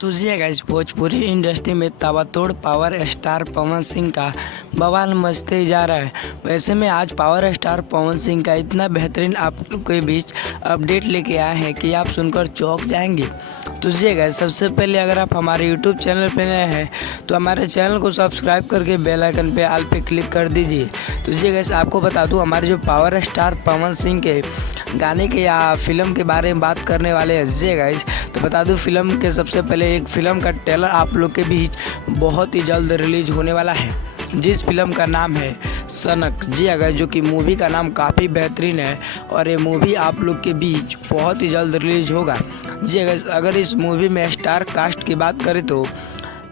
तो जी guys, Bhojpuri industry में ताबड़तोड़ पावर स्टार पवन सिंह का बवाल मचते जा रहा है। वैसे में आज पावर स्टार पवन सिंह का इतना बेहतरीन आप लोग के बीच अपडेट लेके आए हैं कि आप सुनकर चौंक जाएंगे। तो जी गाइस, सबसे पहले अगर आप हमारे यूट्यूब चैनल पर नए हैं तो हमारे चैनल को सब्सक्राइब करके बेल आइकन पे ऑल पे क्लिक कर दीजिए। तो जी गाइस, आपको बता दूं, हमारे जो पावर स्टार पवन सिंह के गाने के या फिल्म के बारे में बात करने वाले हैं जी गाइस, तो बता दूं फिल्म के सबसे पहले एक फिल्म का ट्रेलर आप लोग के बीच बहुत ही जल्द रिलीज होने वाला है, जिस फिल्म का नाम है सनक। जी अगर जो कि मूवी का नाम काफ़ी बेहतरीन है और ये मूवी आप लोग के बीच बहुत ही जल्द रिलीज होगा। जी अगर इस मूवी में स्टार कास्ट की बात करें तो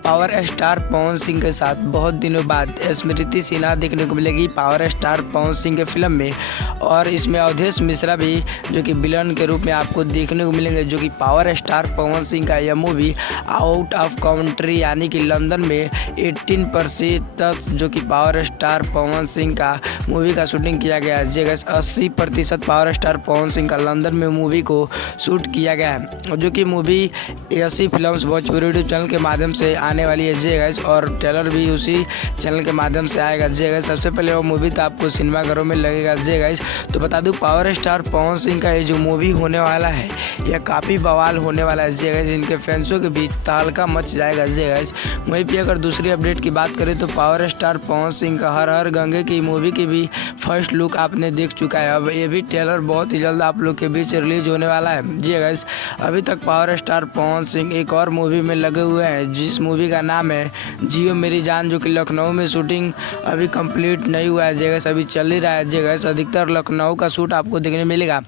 पावर स्टार पवन सिंह के साथ बहुत दिनों बाद स्मृति सिन्हा देखने को मिलेगी पावर स्टार पवन सिंह के फिल्म में, और इसमें अवधेश मिश्रा भी जो कि विलन के रूप में आपको देखने को मिलेंगे। जो कि पावर स्टार पवन सिंह का यह मूवी आउट ऑफ कंट्री यानी कि लंदन में 18% तक जो कि पावर स्टार पवन सिंह का मूवी का शूटिंग किया गया है। जी 80% पावर स्टार पवन सिंह का लंदन में मूवी को शूट किया गया है, जो कि मूवी ऐसी फिल्म भोजपुरी यूट्यूब चैनल के माध्यम से आने वाली है जी गाइस, और ट्रेलर भी उसी चैनल के माध्यम से आएगा जी गाइस। सबसे पहले वो मूवी तो आपको सिनेमाघरों में लगेगा जी गाइस। तो बता दूं, पावर स्टार पवन सिंह का ये जो मूवी होने वाला है यह काफ़ी बवाल होने वाला है जी गाइस। इनके फैंसों के बीच तहलका मच जाएगा जी गाइस। वहीं पे अगर दूसरी अपडेट की बात करें तो पावर स्टार पवन सिंह का हर हर गंगे की मूवी की भी फर्स्ट लुक आपने देख चुका है। अब ये भी ट्रेलर बहुत ही जल्द आप लोग के बीच रिलीज होने वाला है जी गाइस। अभी तक पावर स्टार पवन सिंह एक और मूवी में लगे हुए हैं, जिस मूवी का नाम है जियो मेरी जान, जो कि लखनऊ में शूटिंग अभी कंप्लीट नहीं हुआ है जगह, अभी चल ही रहा है जगह। अधिकतर लखनऊ का शूट आपको देखने मिलेगा।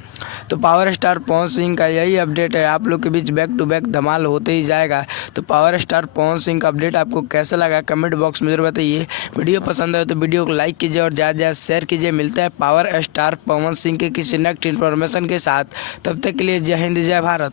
तो पावर स्टार पवन सिंह का यही अपडेट है, आप लोग के बीच बैक टू बैक धमाल होते ही जाएगा। तो पावर स्टार पवन सिंह का अपडेट आपको कैसा लगा कमेंट बॉक्स में जरूर बताइए। वीडियो पसंद आए तो वीडियो को लाइक कीजिए और ज़्यादा ज़्यादा शेयर कीजिए। मिलता है पावर स्टार पवन सिंह के किसी नेक्स्ट इन्फॉर्मेशन के साथ, तब तक के लिए जय हिंद जय भारत।